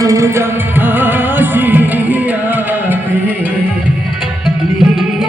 অনুজন আসিয়াছে লিয়াবি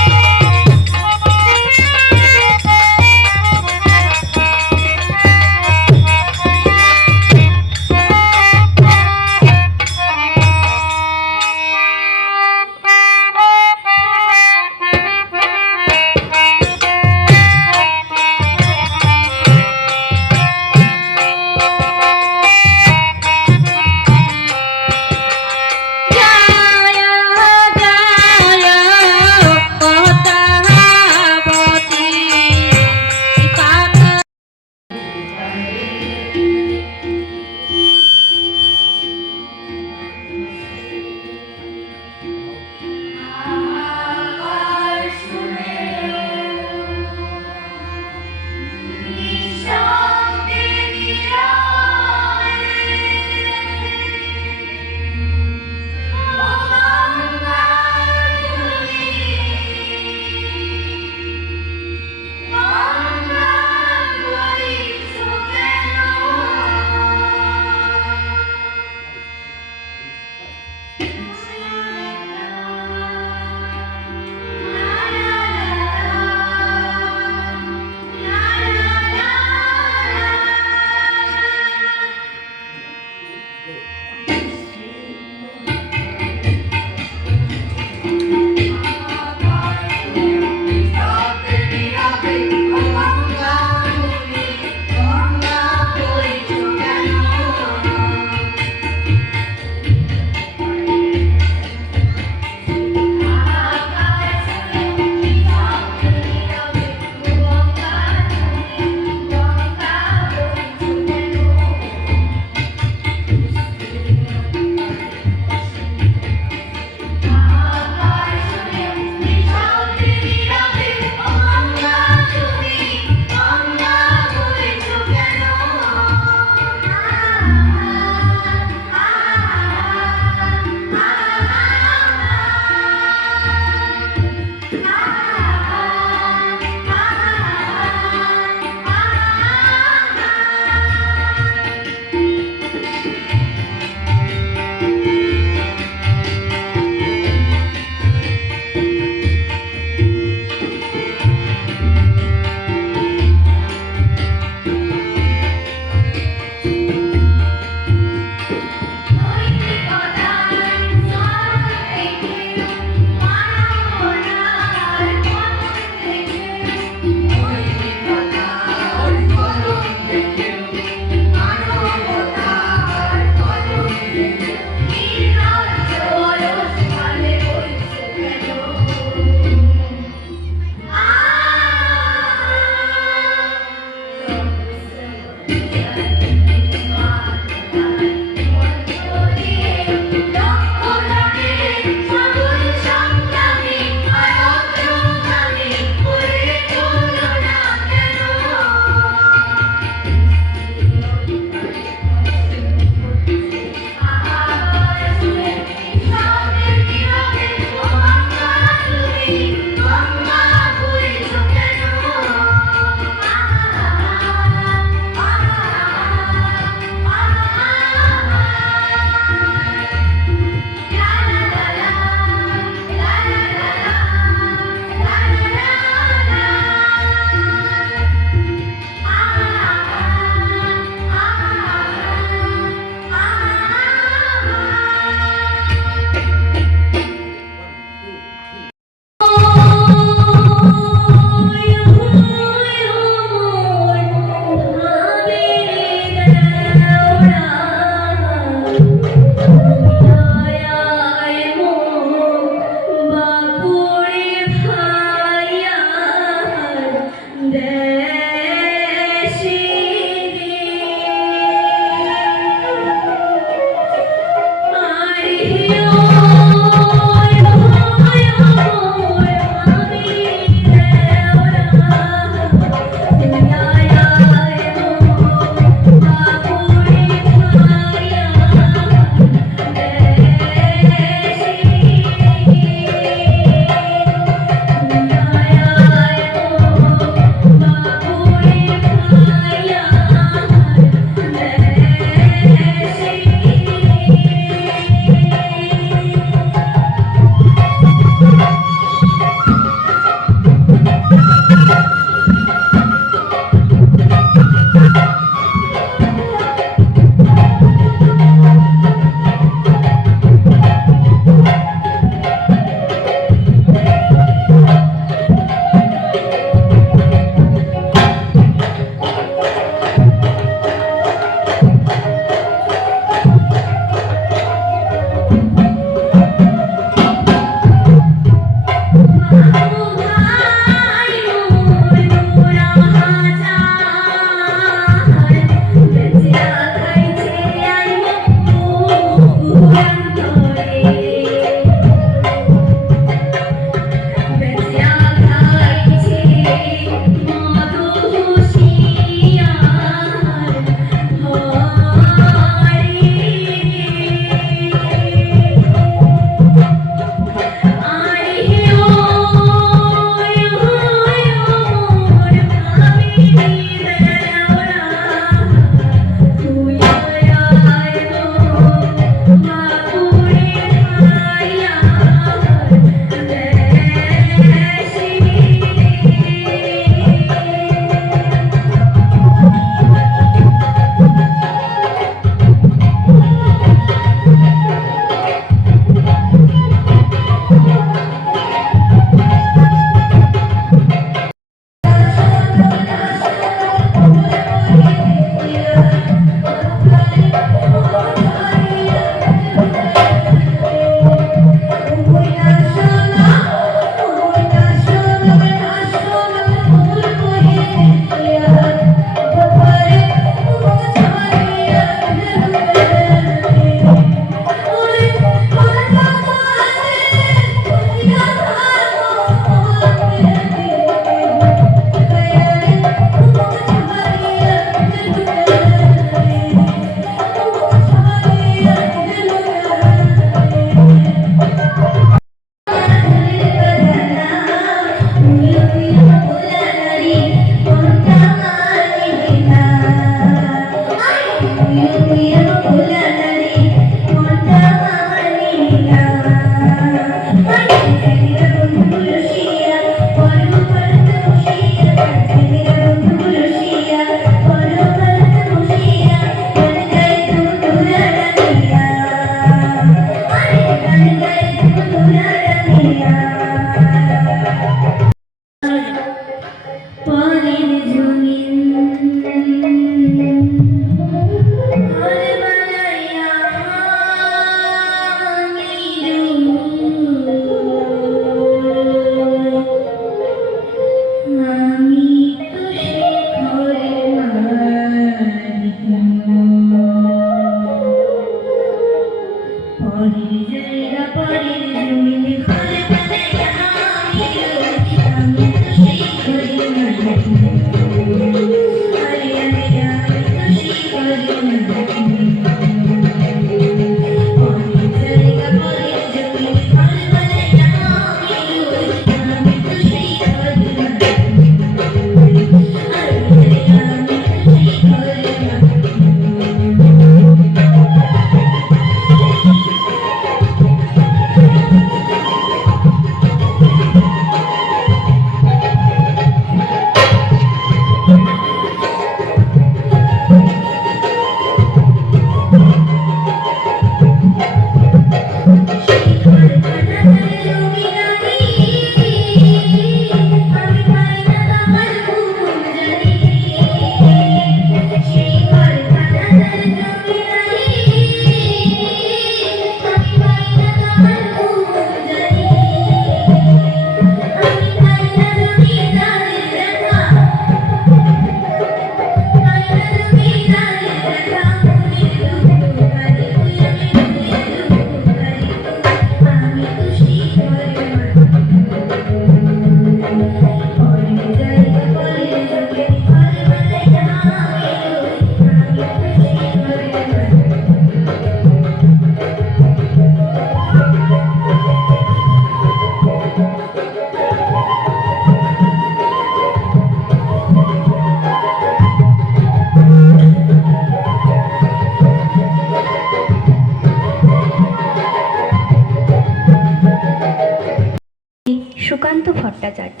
সুকান্ত ভট্টাচার্য।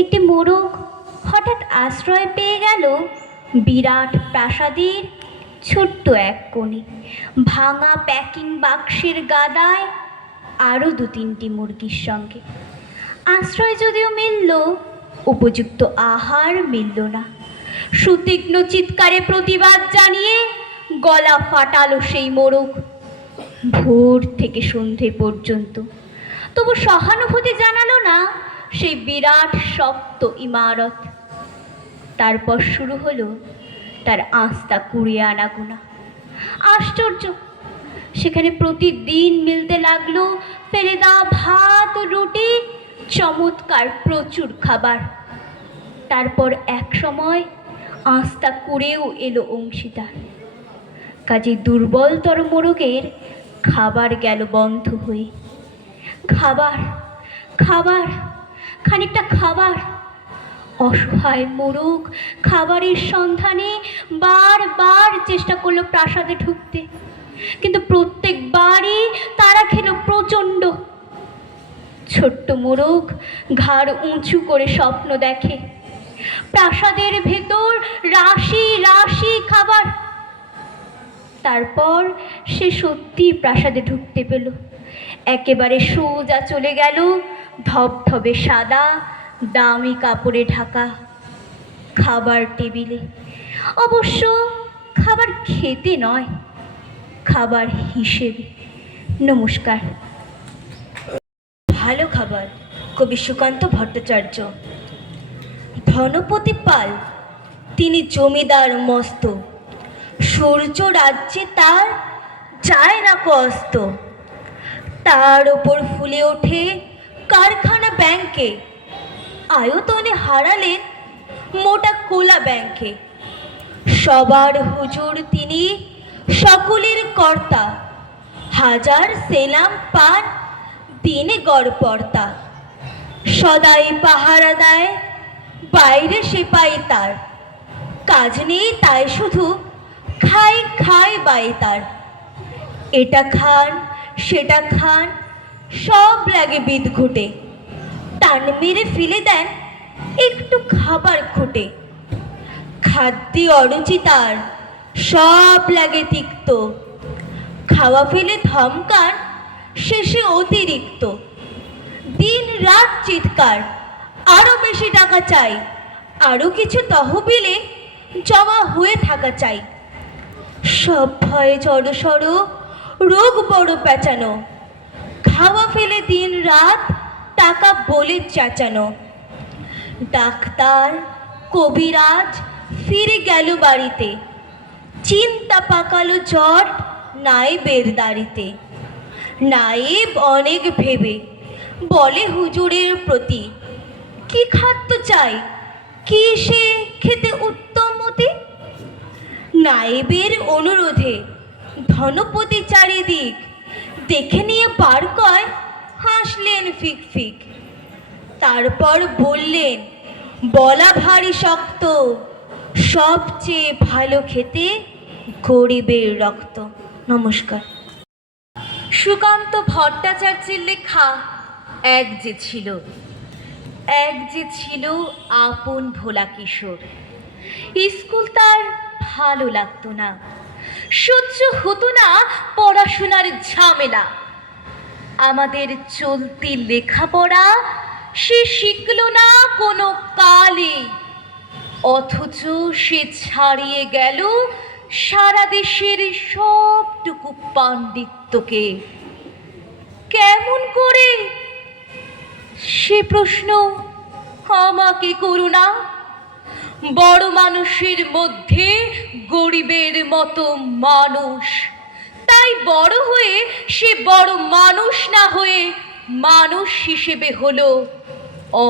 একটি মোরগ হঠাৎ আশ্রয় পেয়ে গেল বিরাট প্রাসাদের ছোট্ট এক কোণে, ভাঙা প্যাকিং বাক্সের গাদায় আরও 2-3টি মুরগির সঙ্গে। আশ্রয় যদিও মিলল, উপযুক্ত আহার মিলল না। সুতীক্ষ্ণ চিৎকারে প্রতিবাদ জানিয়ে গলা ফাটালো সেই মোরগ ভোর থেকে সন্ধে পর্যন্ত। তবু সহানুভূতি জানালো না সেই বিরাট শক্ত ইমারত। তারপর শুরু হলো তার আস্তা কুড়িয়ে আনা গোনা। আশ্চর্য, সেখানে প্রতিদিন মিলতে লাগলো ফেলেদা ভাত ও রুটি, চমৎকার প্রচুর খাবার। তারপর এক সময় আস্থা করেও এলো অংশীদার। কাজে দুর্বলতর মোরগের খাবার গেল বন্ধ হয়ে। খাবার, খাবার, খানিকটা খাবার। অসহায় মোরগ খাবারের সন্ধানে বারবার চেষ্টা করলো প্রাসাদে ঢুকতে, কিন্তু প্রত্যেকবারই তারা খেলো প্রচণ্ড। ছোট্ট মোরগ ঘাড় উঁচু করে স্বপ্ন দেখে প্রাসাদের ভেতর রাশি রাশি খাবার। তারপর সে সত্যি প্রাসাদে ঢুকতে পেল। একেবারে সোজা চলে গেল ধবধবে সাদা দামি কাপড়ে ঢাকা খাবার টেবিলে। অবশ্য খাবার খেতে নয়, খাবার হিসেবে। নমস্কার। ভালো খাবার। কবি সুকান্ত ভট্টাচার্য। ধনপতি পাল, তিনি জমিদার মস্ত, সূর্য রাজ্যে তার যায় না কষ্ট। তার ওপর ফুলে ওঠে কারখানা ব্যাংকে, আয়তনে হারালেন মোটা কোলা ব্যাংকে। সবার হুজুর তিনি, সকলের কর্তা, হাজার সেলাম পান দিনে গড়পড়তা। সদাই পাহারা দেয় বাইরে সেপাই তার, কাজ নেই তাই শুধু খাই খাই বাই তার। এটা খান সেটা খান সব লাগে বিদ ঘুটে, টান মেরে ফেলে দেন একটু খাবার খুঁটে। খাদ্যে অরুচি তার, সব লাগে তিক্ত, খাওয়া ফেলে ধমকান শেষে অতিরিক্ত। দিন রাত চিৎকার, আরো বেশি টাকা চাই, আরো কিছু তহবিলে জমা হয়ে থাকা চাই। সব ভয়ে জড়সড়, রোগ বড় পেঁচানো, খাওয়া ফেলে দিন রাত টাকা বলে চেঁচানো। ডাক্তার কবিরাজ ফিরে গেল বাড়িতে, চিন্তা পাকালো জট নায়েবের দাড়িতে। নায়েব অনেক ভেবে বলে হুজুরের প্রতি, কি খাদ্য চাই, কি সে খেতে উত্তম মতে। নায়েবের অনুরোধে ধনপতি চারিদিক দেখে নিয়ে বার কয়, হাসলেন ফিক ফিক। তারপর বললেন, বলা ভারী শক্ত, সবচেয়ে ভালো খেতে গরিবের রক্ত। নমস্কার। সুকান্ত ভট্টাচার্যের লেখা এক যে ছিল, এক যে ছিল আপন ভোলা কিশোর। স্কুল তার ভালো লাগতো না, সহ্য হতো না পড়াশোনার ঝামেলা। আমাদের চলতি লেখাপড়া সে শিখল না কোনো কালে, অথচ সে ছাড়িয়ে গেল সারা দেশের সবটুকু পাণ্ডিত্যকে। কেমন করে সে প্রশ্ন আমাকে করো না। বড় মানুষের মধ্যে গরিবের মতো মানুষ, তাই বড় হয়ে সে বড় মানুষ না হয়ে মানুষ হিসেবে হলো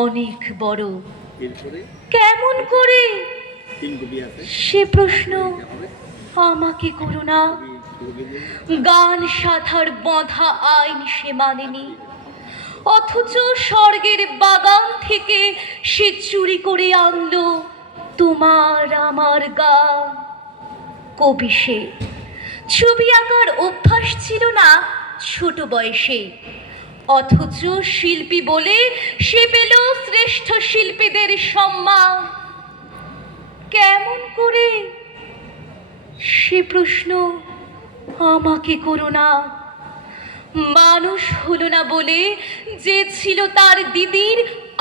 অনেক বড়। কেমন করে সে প্রশ্ন আমাকে করো না। গান সাধার বাঁধা আইন সে মানেনি, অথচ স্বর্গের বাগান থেকে সে চুরি করে আনলো তোমার আমার গান। কবি সে, ছবি আঁকার অভ্যাস ছিল না ছোট বয়সে, অথচ শিল্পী বলে সে পেল শ্রেষ্ঠ শিল্পীদের সম্মান। কেমন করে সে প্রশ্ন আমাকে করো না। মানুষ হলো না বলে যে ছিল তার দিদির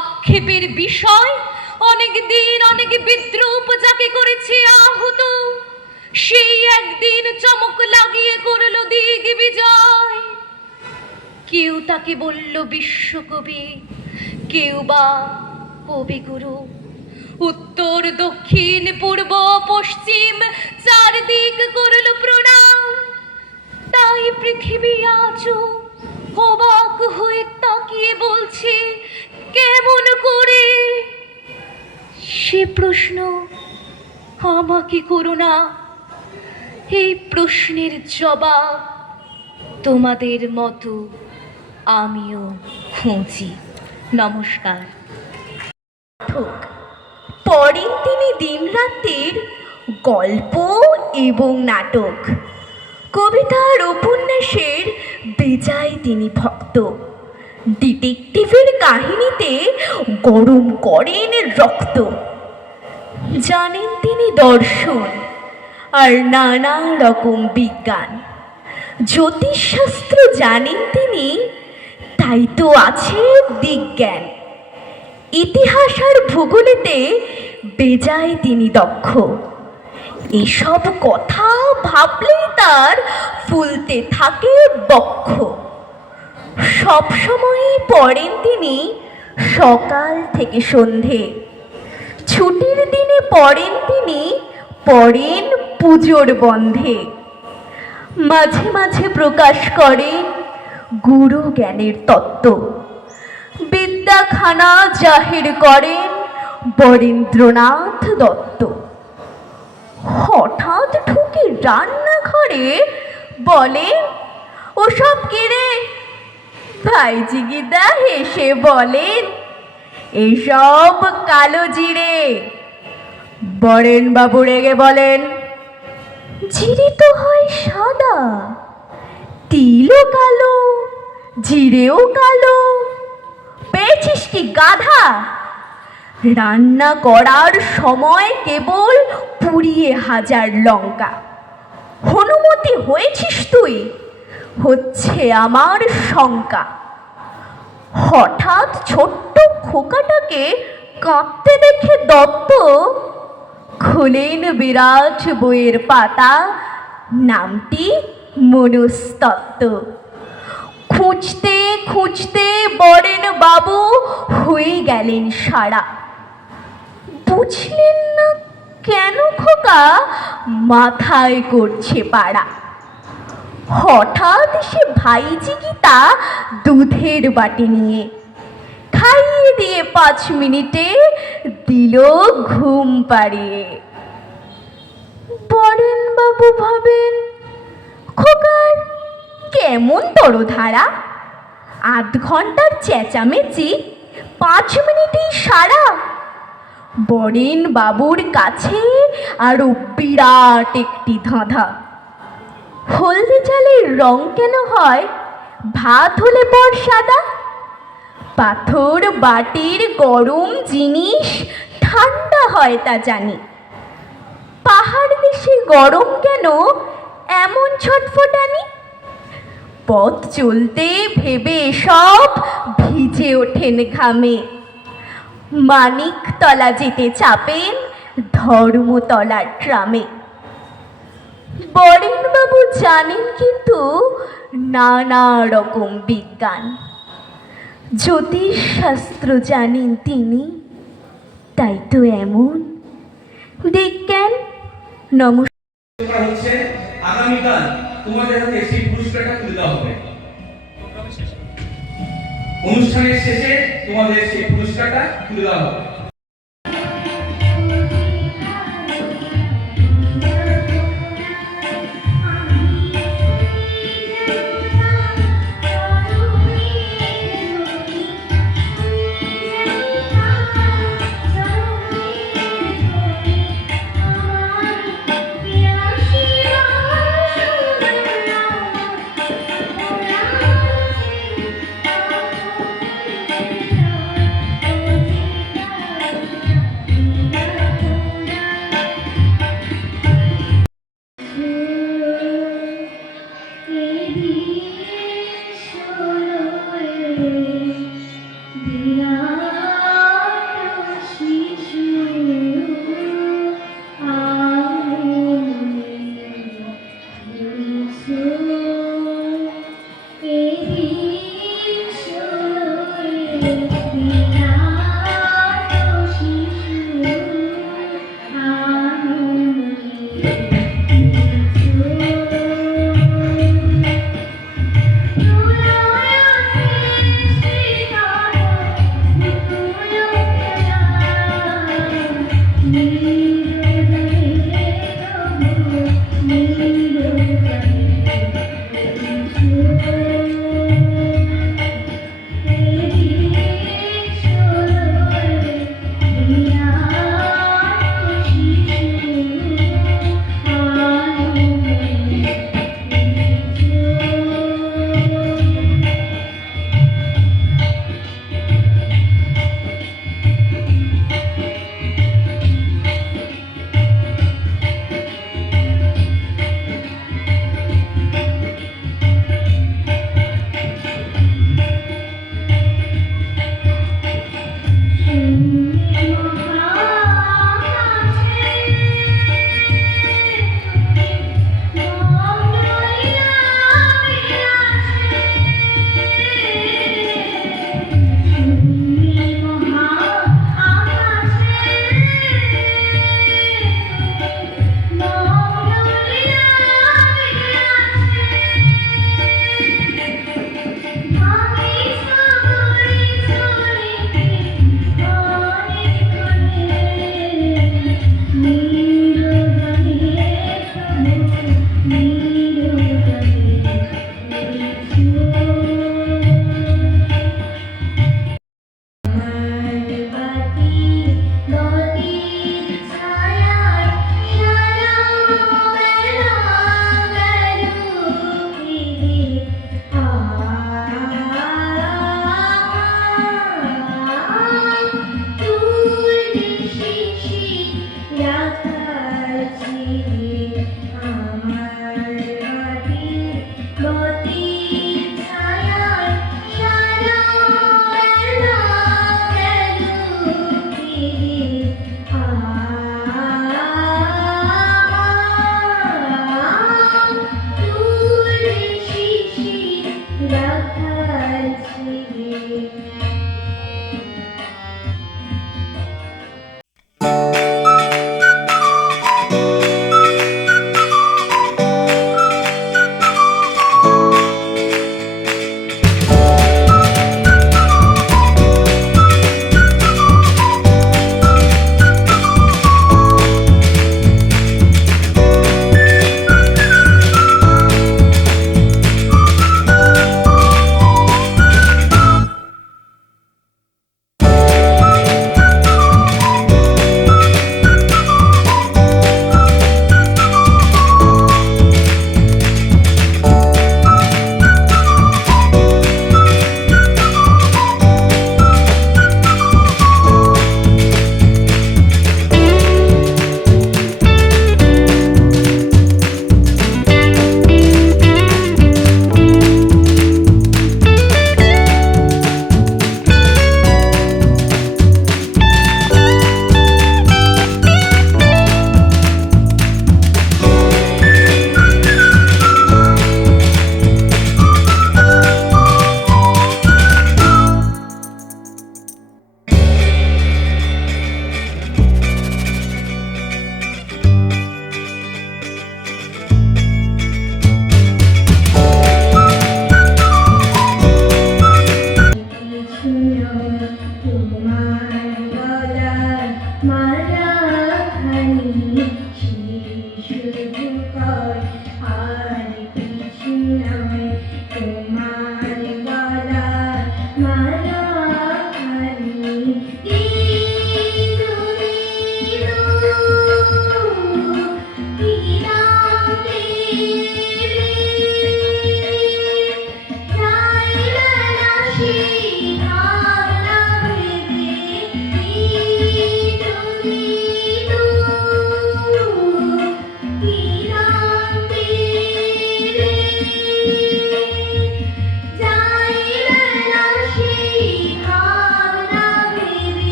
আক্ষেপের বিষয়, অনেক দিন অনেক বিদ্রূপ যাকে করেছে আহত, সেই একদিন চমক লাগিয়ে করল দিগ বিজয়। কেউ তাকে বলল বিশ্বকবি, কেউ বা কবিগুরু। উত্তর দক্ষিণ পূর্ব পশ্চিম চারদিক করল প্রণাম। তাই পৃথিবী আজও অবাক হয়ে তাকিয়ে বলছে কেমন করে। সে প্রশ্ন আমাকে করো না, এই প্রশ্নের জবাব তোমাদের মতো আমিও খুঁজি। নমস্কার। পড়েন তিনি দিনরাতের গল্প এবং নাটক, কবিতার উপন্যাসের বেজায় তিনি ভক্ত। ডিটেকটিভের কাহিনীতে গরম করেন রক্ত। জানেন তিনি দর্শন আর নানা রকম বিজ্ঞান। জ্যোতিষশাস্ত্র জানেন তিনি, তাই তো আছে বিজ্ঞান। ইতিহাস আর ভূগোলেতে বেজায় তিনি দক্ষ। এসব কথা ভাবলেই তার ফুলতে থাকে বক্ষ। সবসময়ই পড়েন তিনি সকাল থেকে সন্ধে। ছুটির দিনে পড়েন তিনি, পড়েন পুজোর বন্ধে। মাঝে মাঝে প্রকাশ করেন গুরু জ্ঞানের তত্ত্ব। বিদ্যাখানা জাহির করেন বরেন্দ্রনাথ দত্ত। হঠাৎ ঢুকে রান্নাঘরে বলেন, ওসব কিরে? ভাইজি গিদা হেসে বলেন, এসব কালো জিরে। বরেন বাবু রেগে বলেন, জিরে তো হয় সাদা, তিলও কালো, জিরেও কালো, পেয়েছিস কি গাধা? রান্না করার সময় কেবল পুড়িয়ে হাজার লঙ্কা। হনুমতি হয়েছিস তুই, হচ্ছে আমার শঙ্কা। হঠাৎ ছোট্ট খোকাটাকে কাঁদতে দেখে দত্ত খুলেন বিরাট বইয়ের পাতা, নামটি মনস্তত্ত্ব। খুঁজতে খুঁজতে বরেন বাবু হয়ে গেলেন সারা। বুঝলেন না কেন খোকা মাথায় করছে পাড়া। হঠাৎ সে ভাইজি গীতা দুধের বাটি নিয়ে খাইয়ে দিয়ে 5 মিনিটে দিল ঘুম পাড়িয়ে। বরেন বাবু ভাবেন, খোকার কেমন তরধারা, আধ ঘন্টার চেঁচামেচি 5 মিনিটেই সারা। বরেন বাবুর কাছে আরো বিরাট একটি ধাঁধা। হলদে চালের রং কেন হয় ভাত হলে পর সাদা? পাথর বাটির গরম জিনিস ঠান্ডা হয় তা জানি। পাহাড় দেশে গরম কেন এমন ছটফটানি? পথ চলতে ভেবে সব ভিজে ওঠেন ঘামে। মানিকতলা যেতে চাপেন ধর্মতলার ট্রামে। বরেনবাবু জানেন কিন্তু নানা রকম বিজ্ঞান। জ্যোতিষ শাস্ত্র জানেন তিনি, তাই তো এমন বিজ্ঞান। নমস্কার। হচ্ছে আগামীকাল তোমাদের হাতে সেই পুরস্কারটা তুলে দেওয়া হবে। অনুষ্ঠানের শেষে তোমাদের সেই পুরস্কারটা তুলে দেওয়া হবে।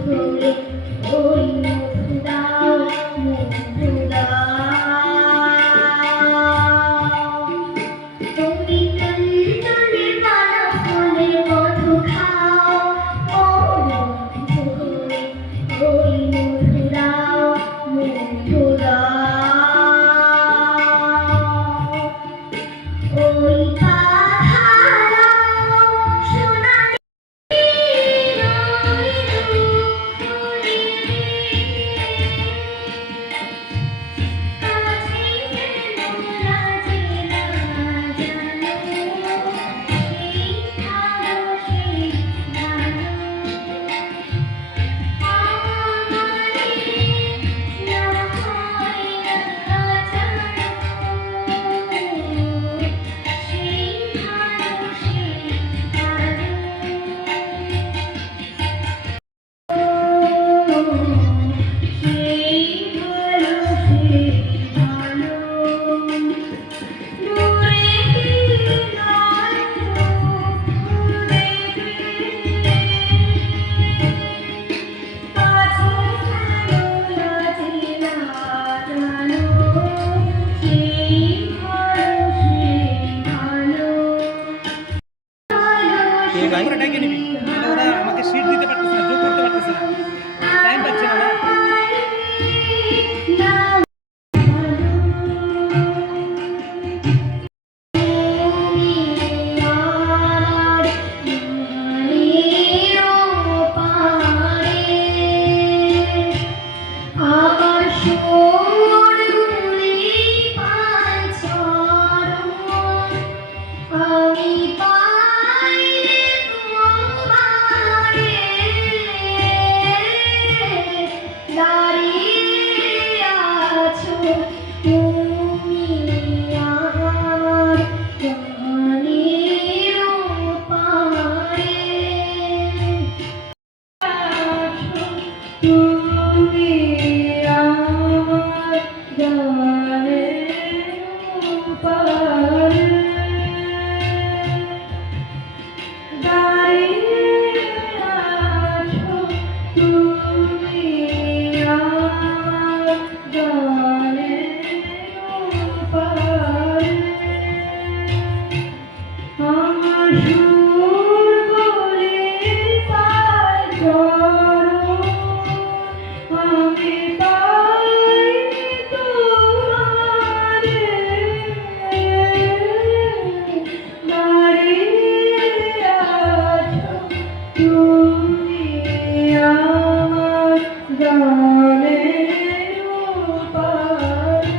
হয়ে ওই মধু দাও মধু দাও তুমি চঞ্চলে মালা ফুলে মধু খাও ও বন্ধু হয়ে ওই মধু দাও মধু দাও ওই কাহারা সোনালি করে ডেকে নিবি তাহলে ওরা আমাকে সিট দিতে পারতেছে না, যোগ করতে পারতেছে না, টাইম পাচ্ছে না। আমি পাইলে তোমারে দাঁড়িয়ে আছো তুমি আমার গানের পারে তুমি আমার গানের পারে দাঁড়িয়ে আছো তুমি আমার গানের পারে আমার সুর বলে পায় চরণ আমি পাই তোমারে দাঁড়িয়ে আছো তুমি আমার গানের পারে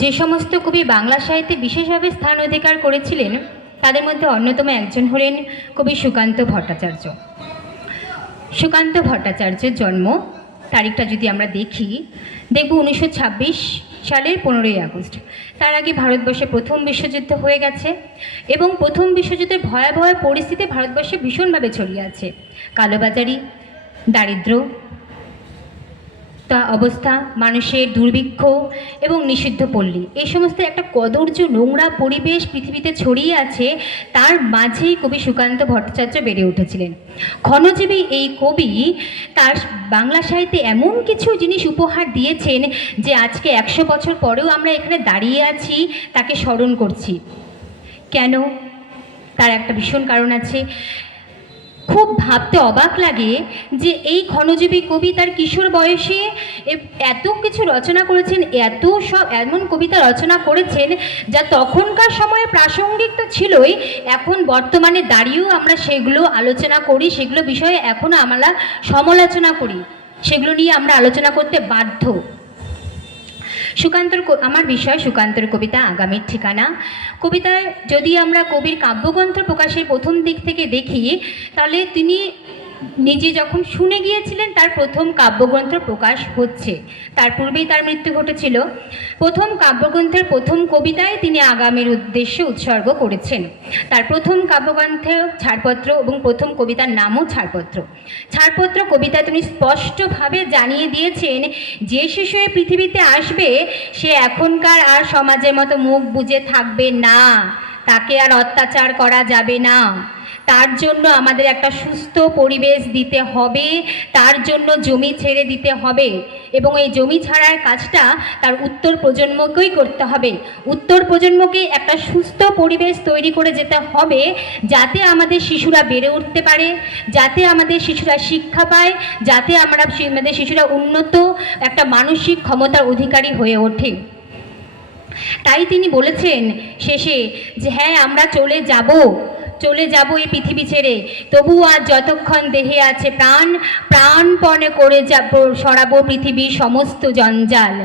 যে সমস্ত কবি বাংলা সাহিত্যে বিশেষভাবে স্থান অধিকার করেছিলেন তাদের মধ্যে অন্যতম একজন হলেন কবি সুকান্ত ভট্টাচার্য। সুকান্ত ভট্টাচার্যের জন্ম তারিখটা যদি আমরা দেখি, দেখব 1926 সালের 15ই আগস্ট। তার আগে ভারতবর্ষে প্রথম বিশ্বযুদ্ধ হয়ে গেছে এবং প্রথম বিশ্বযুদ্ধের ভয়াবহ পরিস্থিতি ভারতবর্ষে ভীষণভাবে ছড়িয়ে আছে। কালোবাজারি, দারিদ্র্য অবস্থা, মানুষের দুর্ভিক্ষ এবং নিষিদ্ধ পল্লী, এই সমস্ত একটা কদর্য নোংরা পরিবেশ পৃথিবীতে ছড়িয়ে আছে। তার মাঝেই কবি সুকান্ত ভট্টাচার্য বেড়ে উঠেছিলেন। ক্ষণজীবী এই কবি তার বাংলা সাহিত্যে এমন কিছু জিনিস উপহার দিয়েছেন যে আজকে 100 বছর পরেও আমরা এখানে দাঁড়িয়ে আছি, তাকে স্মরণ করছি। কেন? তার একটা ভীষণ কারণ আছে। খুব ভাবতে অবাক লাগে যে এই ক্ষণজীবী কবি তার কিশোর বয়সে এত কিছু রচনা করেছেন, এমন কবিতা রচনা করেছেন যা তখনকার সময়ে প্রাসঙ্গিক তো ছিলই, এখন বর্তমানে দাঁড়িয়েও আমরা সেগুলো আলোচনা করি, সেগুলো বিষয়ে এখনও আমরা সমালোচনা করি, সেগুলো নিয়ে আমরা আলোচনা করতে বাধ্য। আমার বিষয় সুকান্তর কবিতা আগামীর ঠিকানা। কবিতায় যদি আমরা কবির কাব্যগ্রন্থ প্রকাশের প্রথম দিক থেকে দেখি, তাহলে তিনি নিজে যখন শুনে গিয়েছিলেন তার প্রথম কাব্যগ্রন্থ প্রকাশ হচ্ছে, তার পূর্বেই তার মৃত্যু ঘটেছিল। প্রথম কাব্যগ্রন্থের প্রথম কবিতায় তিনি আগামীর উদ্দেশ্যে উৎসর্গ করেছেন। তার প্রথম কাব্যগ্রন্থে ছাড়পত্র এবং প্রথম কবিতার নামও ছাড়পত্র। ছাড়পত্র কবিতায় তিনি স্পষ্টভাবে জানিয়ে দিয়েছেন যে শিশু এই পৃথিবীতে আসবে সে এখনকার আর সমাজের মতো মুখ বুজে থাকবে না, তাকে আর অত্যাচার করা যাবে না, তার জন্য আমাদের একটা সুস্থ পরিবেশ দিতে হবে, তার জন্য জমি ছেড়ে দিতে হবে এবং এই জমি ছাড়ার কাজটা তার উত্তর প্রজন্মকেই করতে হবে। উত্তর প্রজন্মকে একটা সুস্থ পরিবেশ তৈরি করে যেতে হবে যাতে আমাদের শিশুরা বেড়ে উঠতে পারে, যাতে আমাদের শিশুরা শিক্ষা পায়, যাতে আমাদের শিশুরা উন্নত একটা মানসিক ক্ষমতার অধিকারী হয়ে ওঠে। তাই তিনি বলেছেন শেষে যে হ্যাঁ, আমরা চলে যাব এই পৃথিবী ছেড়ে, তবু আজ যতক্ষণ দেহে আছে প্রাণ, প্রাণপণে করে যাব সরাবো পৃথিবীর সমস্ত জঞ্জাল।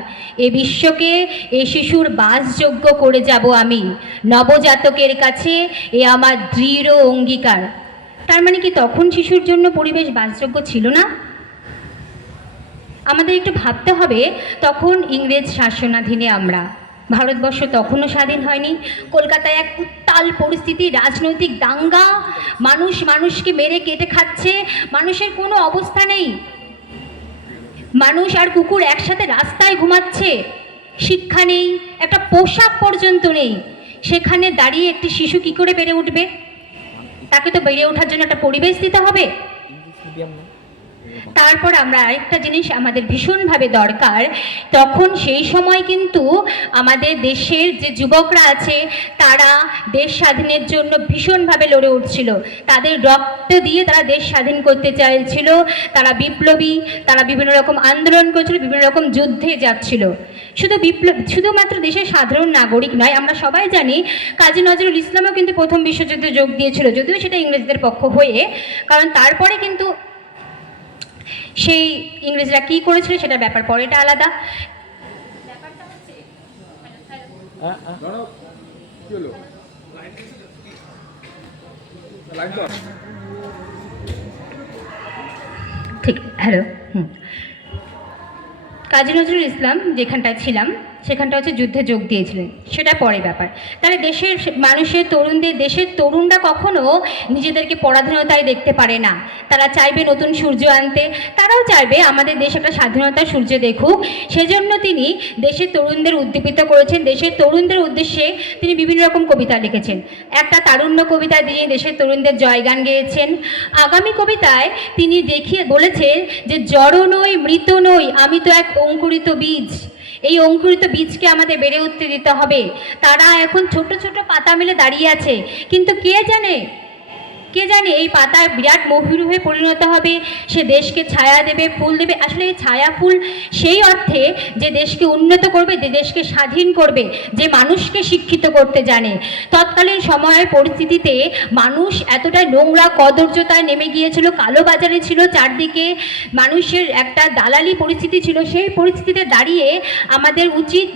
এ বিশ্বকে এ শিশুর বাসযোগ্য করে যাব আমি, নবজাতকের কাছে এ আমার দৃঢ় অঙ্গীকার। তার মানে কি তখন শিশুর জন্য পরিবেশ বাসযোগ্য ছিল না? আমাদের একটু ভাবতে হবে, তখন ইংরেজ শাসনাধীনে আমরা, ভারতবর্ষ তখনও স্বাধীন হয়নি। কলকাতায় এক উত্তাল পরিস্থিতি, রাজনৈতিক দাঙ্গা, মানুষ মানুষকে মেরে কেটে খাচ্ছে, মানুষের কোনো অবস্থা নেই, মানুষ আর কুকুর একসাথে রাস্তায় ঘুমাচ্ছে, শিক্ষা নেই, একটা পোশাক পর্যন্ত নেই। সেখানে দাঁড়িয়ে একটি শিশু কি করে বেড়ে উঠবে? তাকে তো বেড়ে ওঠার জন্য একটা পরিবেশ দিতে হবে। তারপর আমরা আরেকটা জিনিস আমাদের ভীষণভাবে দরকার, তখন সেই সময় কিন্তু আমাদের দেশের যে যুবকরা আছে তারা দেশ স্বাধীনের জন্য ভীষণভাবে লড়ে উঠছিল, তাদের রক্ত দিয়ে তারা দেশ স্বাধীন করতে চাইছিল, তারা বিপ্লবী, তারা বিভিন্ন রকম আন্দোলন করছিল, বিভিন্ন রকম যুদ্ধে যাচ্ছিল। শুধুমাত্র দেশের সাধারণ নাগরিক নয়, আমরা সবাই জানি কাজী নজরুল ইসলামও কিন্তু প্রথম বিশ্বযুদ্ধে যোগ দিয়েছিল, যদিও সেটা ইংরেজদের পক্ষ হয়ে, কারণ তারপরে কিন্তু সেই ইংরেজরা কি করেছিল সেটার ব্যাপার পরেটা আলাদা। ঠিক, হ্যালো। কাজী নজরুল ইসলাম যেখানটায় ছিলাম সেখানটা হচ্ছে যুদ্ধে যোগ দিয়েছিলেন, সেটা পরে ব্যাপার। তাহলে দেশের মানুষের তরুণদের, দেশের তরুণরা কখনো নিজেদেরকে পরাধীনতায় দেখতে পারে না। তারা চাইবে নতুন সূর্য আনতে, তারাও চাইবে আমাদের দেশ একটা স্বাধীনতার সূর্য দেখুক। সেজন্য তিনি দেশের তরুণদের উদ্দীপিত করেছেন, দেশের তরুণদের উদ্দেশ্যে তিনি বিভিন্ন রকম কবিতা লিখেছেন। একটা তারুণ্য কবিতা দিয়ে দেশের তরুণদের জয়গান গেয়েছেন। আগামী কবিতায় তিনি দেখিয়ে বলেছেন যে জড় নই, মৃত নই, আমি তো এক অঙ্কুরিত বীজ। এই অঙ্কুরিত বীজকে আমাদের বেড়ে উঠতে দিতে হবে। তারা এখন ছোট ছোট পাতা মেলে দাঁড়িয়ে আছে, কিন্তু কে জানে এই পাতা বিরাট মহিরু হয়ে পরিণত হবে, সে দেশকে ছায়া দেবে, ফুল দেবে। আসলে এই ছায়া ফুল সেই অর্থে যে দেশকে উন্নত করবে, যে দেশকে স্বাধীন করবে, যে মানুষকে শিক্ষিত করতে জানে। তৎকালীন সময়ের পরিস্থিতিতে মানুষ এতটাই নোংরা কদর্যতায় নেমে গিয়েছিল, কালোবাজারে ছিল চারদিকে, মানুষের একটা দালালি পরিস্থিতি ছিল। সেই পরিস্থিতিতে দাঁড়িয়ে আমাদের উচিত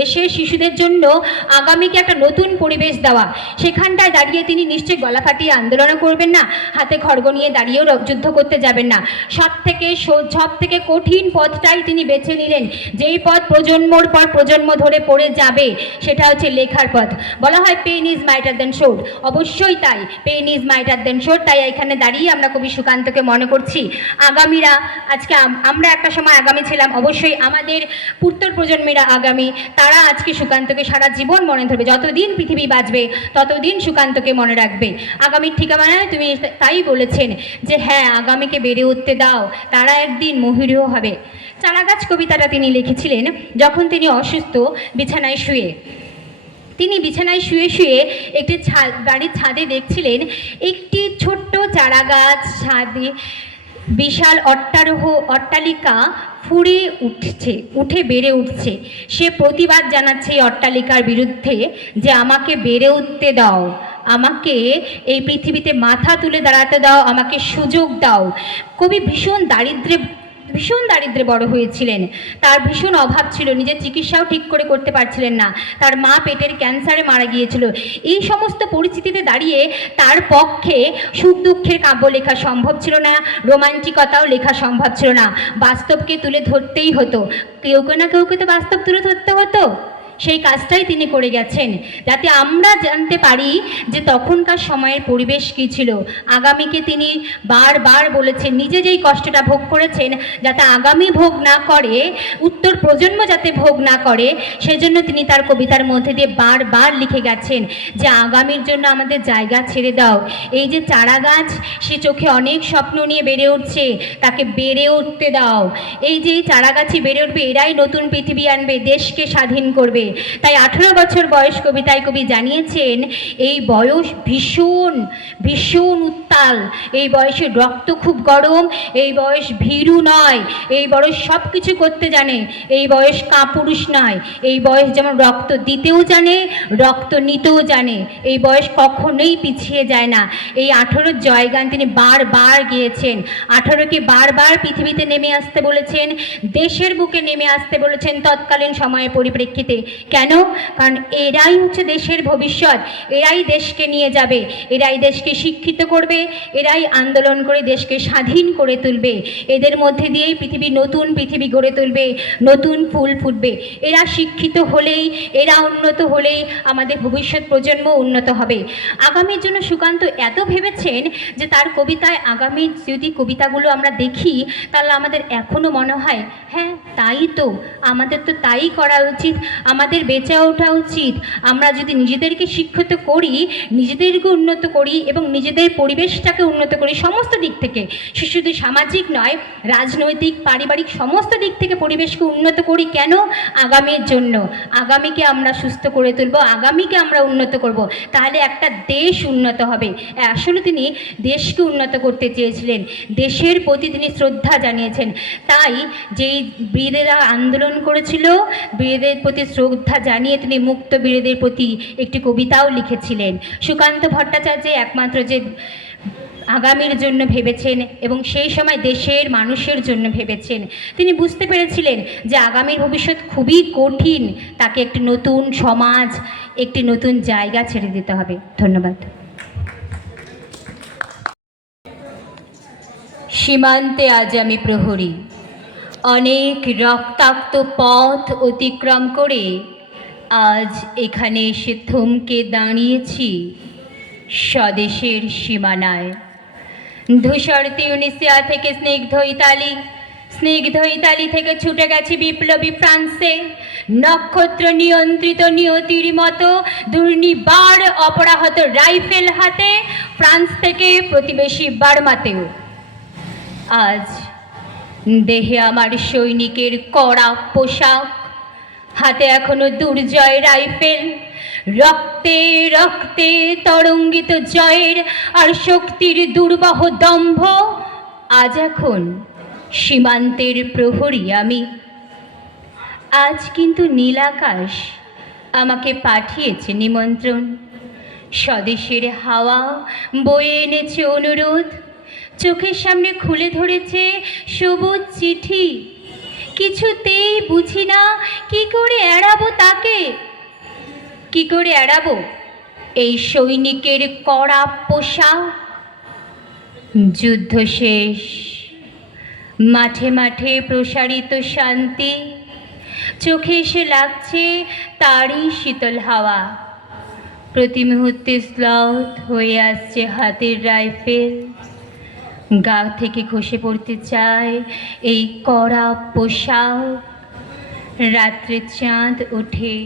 দেশের শিশুদের জন্য আগামীকে একটা নতুন পরিবেশ দেওয়া। সেখানটায় দাঁড়িয়ে তিনি নিশ্চয়ই গলা ফাটিয়ে আন্দোলনও করবেন না, হাতে খড়গ নিয়ে দাঁড়িয়েও যুদ্ধ করতে যাবেন না। সব থেকে কঠিন পথটাই তিনি বেছে নিলেন, যেই পথ প্রজন্মর পর প্রজন্ম ধরে পড়ে যাবে, সেটা হচ্ছে লেখার পথ। বলা হয় pen is mightier than sword, অবশ্যই তাই, pen is mightier than sword. তাই এখানে দাঁড়িয়ে আমরা কবি সুকান্তকে মনে করছি। আগামীরা, আজকে আমরা একটা সময় আগামী ছিলাম, অবশ্যই আমাদের উত্তর প্রজন্মেরা আগামী, তারা আজকে সুকান্তকে সারা জীবন মনে ধরবে। যতদিন পৃথিবী বাঁচবে ততদিন সুকান্তকে মনে রাখবে। আগামীর ঠিকানায় তুমি তাই বলেছেন যে হ্যাঁ, আগামীকে বেড়ে উঠতে দাও, তারা একদিন মহিরু হবে। চারাগাছ কবিতাটা তিনি লিখেছিলেন যখন তিনি অসুস্থ, বিছানায় শুয়ে। তিনি বিছানায় শুয়ে শুয়ে একটি বাড়ির ছাদে দেখছিলেন একটি ছোট্ট চারাগাছ ছাদে বিশাল অট্টালিকা উঠে বেড়ে উঠছে। সে প্রতিবাদ জানাচ্ছে এই অট্টালিকার বিরুদ্ধে যে আমাকে বেড়ে উঠতে দাও, আমাকে এই পৃথিবীতে মাথা তুলে দাঁড়াতে দাও, আমাকে সুযোগ দাও। কবি ভীষণ দারিদ্রে বড় হয়েছিলেন, তার ভীষণ অভাব ছিল, নিজের চিকিৎসাও ঠিক করে করতে পারছিলেন না, তার মা পেটের ক্যান্সারে মারা গিয়েছিল। এই সমস্ত পরিস্থিতিতে দাঁড়িয়ে তার পক্ষে সুখ দুঃখের কাব্য লেখা সম্ভব ছিল না, রোমান্টিকতাও লেখা সম্ভব ছিল না। বাস্তবকে তুলে ধরতেই হতো, কেউকে তো বাস্তব তুলে ধরতে হতো। সেই কাজটাই তিনি করে গেছেন, যাতে আমরা জানতে পারি যে তখনকার সময়ের পরিবেশ কী ছিল। আগামীকে তিনি বারবার বলেছেন, নিজে যেই কষ্টটা ভোগ করেছেন যাতে আগামী ভোগ না করে, উত্তর প্রজন্ম যাতে ভোগ না করে, সেজন্য তিনি তার কবিতার মধ্যে দিয়ে বারবার লিখে গেছেন যে আগামীর জন্য আমাদের জায়গা ছেড়ে দাও। এই যে চারা গাছ, সে চোখে অনেক স্বপ্ন নিয়ে বেড়ে উঠছে, তাকে বেড়ে উঠতে দাও। এই যে চারা গাছই বেড়ে উঠবে, এরাই নতুন পৃথিবী আনবে, দেশকে স্বাধীন করবে। তাই 18 বছর বয়স কবিতায় কবি জানিয়েছেন এই বয়স ভীষণ উত্তাল, এই বয়সে রক্ত খুব গরম, এই বয়স ভীরু নয়, এই বয়স সব কিছু করতে জানে, এই বয়স কাপুরুষ নয়, এই বয়স যেমন রক্ত দিতেও জানে, রক্ত নিতেও জানে, এই বয়স কখনোই পিছিয়ে যায় না। এই 18 জয়গান তিনি বারবার গিয়েছেন। 18কে বারবার পৃথিবীতে নেমে আসতে বলেছেন, দেশের বুকে নেমে আসতে বলেছেন তৎকালীন সময়ের পরিপ্রেক্ষিতে। কেন? কারণ এরাই হচ্ছে দেশের ভবিষ্যৎ, এরাই দেশকে নিয়ে যাবে, এরাই দেশকে শিক্ষিত করবে, এরাই আন্দোলন করে দেশকে স্বাধীন করে তুলবে। এদের মধ্যে দিয়েই নতুন পৃথিবী গড়ে তুলবে, নতুন ফুল ফুটবে। এরা শিক্ষিত হলেই, এরা উন্নত হলেই আমাদের ভবিষ্যৎ প্রজন্ম উন্নত হবে। আগামীর জন্য সুকান্ত এত ভেবেছেন যে তার কবিতায় আগামীর যদি কবিতাগুলো আমরা দেখি তাহলে আমাদের এখনও মনে হয় হ্যাঁ তাই তো, আমাদের তো তাই করা উচিত, আমাদের বেঁচে ওঠা উচিত। আমরা যদি নিজেদেরকে শিক্ষিত করি, নিজেদেরকে উন্নত করি এবং নিজেদের পরিবেশটাকে উন্নত করি সমস্ত দিক থেকে, শুধু সামাজিক নয়, রাজনৈতিক, পারিবারিক সমস্ত দিক থেকে পরিবেশকে উন্নত করি। কেন? আগামীর জন্য। আগামীকে আমরা সুস্থ করে তুলব, আগামীকে আমরা উন্নত করব, তাহলে একটা দেশ উন্নত হবে। আসলে তিনি দেশকে উন্নত করতে চেয়েছিলেন, দেশের প্রতি তিনি শ্রদ্ধা জানিয়েছেন। তাই যেই বীরেরা আন্দোলন করেছিল, বীরেদের প্রতি শ্রদ্ধা জানিয়ে তিনি মুক্ত বীরেদের প্রতি একটি কবিতাও লিখেছিলেন। সুকান্ত ভট্টাচার্য একমাত্র যে আগামীর জন্য ভেবেছেন এবং সেই সময় দেশের মানুষের জন্য ভেবেছেন। তিনি বুঝতে পেরেছিলেন যে আগামীর ভবিষ্যৎ খুবই কঠিন, তাকে একটি নতুন সমাজ, একটি নতুন জায়গা ছেড়ে দিতে হবে। ধন্যবাদ। সীমান্তে আজ আমি প্রহরী, অনেক রক্তাক্ত পথ অতিক্রম করে আজ এখানে এসে থমকে দাঁড়িয়েছি স্বদেশের সীমানায়। ধূসর তিউনিসিয়া থেকে স্নিগ্ধ ইতালি থেকে ছুটে গেছে বিপ্লবী ফ্রান্সে, নক্ষত্র নিয়ন্ত্রিত নিয়তির মতো দুর্নিবার অপরাহত রাইফেল হাতে ফ্রান্স থেকে প্রতিবেশী বার্মাতেও। আজ দেহে আমার সৈনিকের কড়া পোশাক, হাতে এখনো দুর্জয় রাইফেল, রক্তে রক্তে তরঙ্গিত জয়ের আর শক্তির দুর্বাহ দম্ভ। আজ এখন সীমান্তের প্রহরী আমি। আজ কিন্তু নীলাকাশ আমাকে পাঠিয়েছে নিমন্ত্রণ, স্বদেশের হাওয়া বয়ে এনেছে অনুরোধ, চোখের সামনে খুলে ধরেছে সবুজ চিঠি। কিছুতেই বুঝি না কি করে এড়াবো তাকে, কি করে এড়াবো এই সৈনিকের কড়া পোশাক। যুদ্ধ শেষ, মাঠে মাঠে প্রসারিত শান্তি, চোখে এসে লাগছে তারই শীতল হাওয়া। প্রতি মুহূর্তে স্লথ হয়ে আসছে হাতের রাইফেল, গা থেকে খসে পড়তে চায় এই কড়া পোশাক। রাত্রে চাঁদ ওঠে,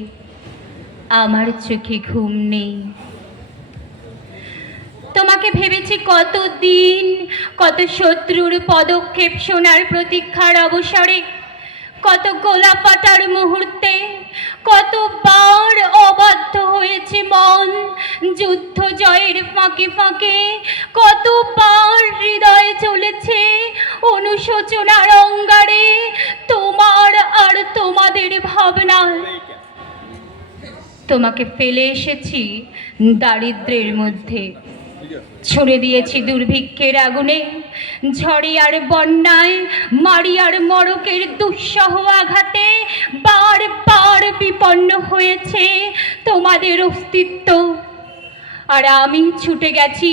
আমার চোখে ঘুম নেই। তোমাকে ভেবেছি কতদিন, কত শত্রুর পদক্ষেপ শোনার প্রতীক্ষার অবসরে, কত গোলা ফাটার মুহূর্তে, কতবার অবাধ্য হয়েছে মন যুদ্ধ জয়ের ফাঁকে ফাঁকে, কতবার হৃদয় চলেছে অনুশোচনার অঙ্গারে তোমার আর তোমাদের ভাবনায়। তোমাকে ফেলে এসেছি দারিদ্র্যের মধ্যে, ছুঁড়ে দিয়েছি দুর্ভিক্ষের আগুনে, ঝড়ে আর বন্যায়, মারি আর মড়কের দুঃসহ আঘাতে বারবার বিপন্ন হয়েছে তোমাদের অস্তিত্ব। আর আমি ছুটে গেছি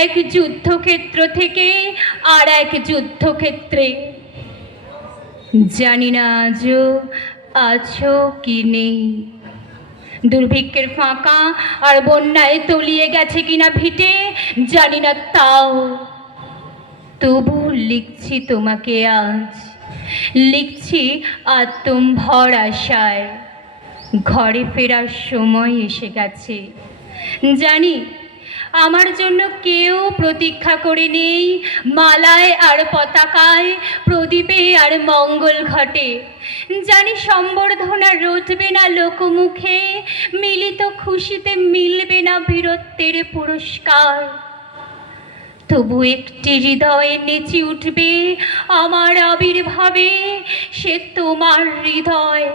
এক যুদ্ধক্ষেত্র থেকে আর এক যুদ্ধক্ষেত্রে। জানি না আজও আছো কি নেই, দুর্ভিক্ষের ফাঁকা আর বন্যায় তলিয়ে গেছে কিনা ভিটে জানি না, তাও তবু লিখছি তোমাকে আজ, লিখছি আত্মভর আশায়। ঘরে ফেরার সময় এসে গেছে, জানি আমার জন্য কেউ প্রতীক্ষা করে নেই মালায় আর পতাকায়, প্রদীপে আর মঙ্গল ঘটে। জানি সম্বর্ধনা রটবে না লোকমুখে, মিলিত খুশিতে মিলবে না বীরত্বের পুরস্কার। তবু একটি হৃদয়ে নেচে উঠবে আমার আবির্ভাবে, সে তোমার হৃদয়।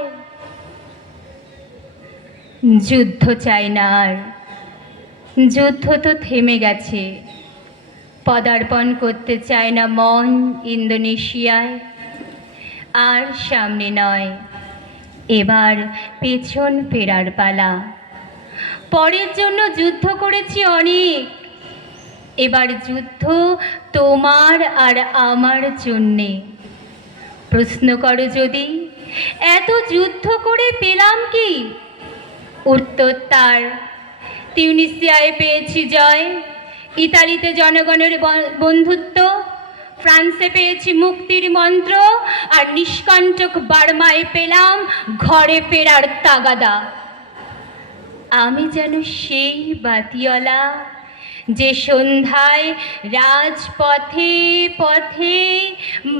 যুদ্ধ চাই না আর, যুদ্ধ তো থেমে গেছে। পদার্পণ করতে চায় না মন ইন্দোনেশিয়ায়, আর সামনে নয়, এবার পেছন ফেরার পালা। পরের জন্য যুদ্ধ করেছি অনেক, এবার যুদ্ধ তোমার আর আমার জন্যে। প্রশ্ন করো যদি এত যুদ্ধ করে পেলাম কি, উত্তর তার তিউনিসিয়ায় পেয়েছি জয়, ইতালিতে জনগণের বন্ধুত্ব, ফ্রান্সে পেয়েছি মুক্তির মন্ত্র, আর নিষ্কণ্টক বার্মায় পেলাম ঘরে ফেরার তাগাদা। আমি যেন সেই বাতিওয়ালা যে সন্ধ্যায় রাজপথে পথে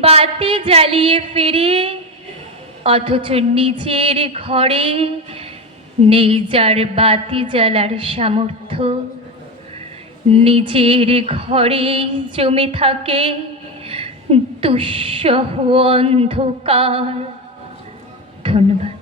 বাতি জ্বালিয়ে ফেরে, অথচ নিজের ঘরে নেই যার বাতি জ্বালার সামর্থ্য। নিজের ঘরেই জমে থাকে দুঃসহ অন্ধকার। ধন্যবাদ।